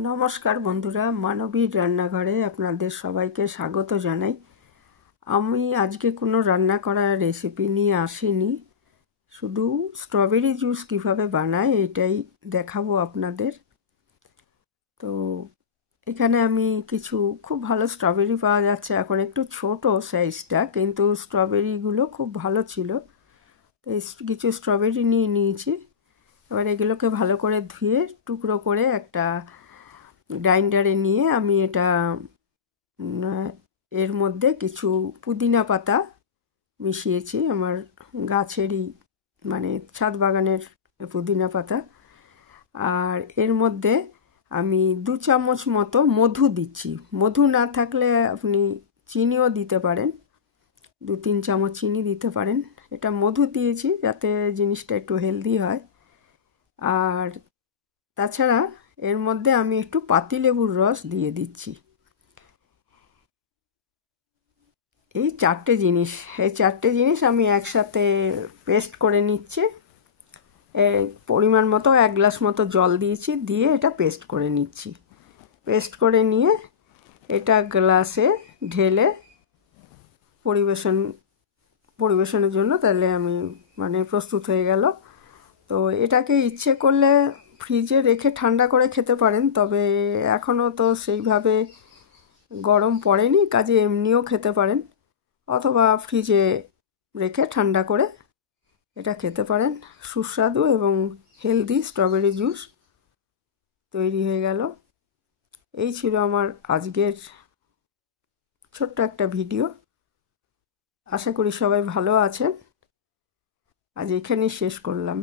নমস্কার বন্ধুরা, মানবীর রান্নাঘরে আপনাদের সবাইকে স্বাগত জানাই। আমি আজকে কোনো রান্না করা রেসিপি নিয়ে আসিনি, শুধু স্ট্রবেরি জুস কিভাবে বানায় এটাই দেখাবো আপনাদের। তো এখানে আমি কিছু খুব ভালো স্ট্রবেরি পাওয়া যাচ্ছে এখন, একটু ছোট সাইজটা, কিন্তু স্ট্রবেরিগুলো খুব ভালো ছিল। তো কিছু স্ট্রবেরি নিয়ে নিয়েছি। এবার এগুলোকে ভালো করে ধুয়ে টুকরো করে একটা গ্রাইন্ডারে নিয়ে আমি এটা এর মধ্যে কিছু পুদিনা পাতা মিশিয়েছি, আমার গাছেরই মানে ছাদ বাগানের পুদিনা পাতা। আর এর মধ্যে আমি 2 চামচ মতো মধু দিচ্ছি। মধু না থাকলে আপনি চিনিও দিতে পারেন, 2-3 চামচ চিনি দিতে পারেন। এটা মধু দিয়েছি যাতে জিনিসটা একটু হেলদি হয়। আর তাছাড়া এর মধ্যে আমি একটু পাতিলেবুর রস দিয়ে দিচ্ছি। এই চারটে জিনিস আমি একসাথে পেস্ট করে নিচ্ছি। পরিমাণ মতো 1 গ্লাস মতো জল দিয়েছি, দিয়ে এটা পেস্ট করে নিচ্ছি। পেস্ট করে নিয়ে এটা গ্লাসে ঢেলে পরিবেশনের জন্য তাহলে আমি প্রস্তুত হয়ে গেল। তো এটাকে ইচ্ছে করলে ফ্রিজে রেখে ঠান্ডা করে খেতে পারেন, তবে এখনও তো সেইভাবে গরম পড়েনি, কাজে এমনিও খেতে পারেন, অথবা ফ্রিজে রেখে ঠান্ডা করে এটা খেতে পারেন। সুস্বাদু এবং হেলদি স্ট্রবেরি জুস তৈরি হয়ে গেল। এই ছিল আমার আজকের ছোট্ট একটা ভিডিও। আশা করি সবাই ভালো আছেন। আজ এখানেই শেষ করলাম।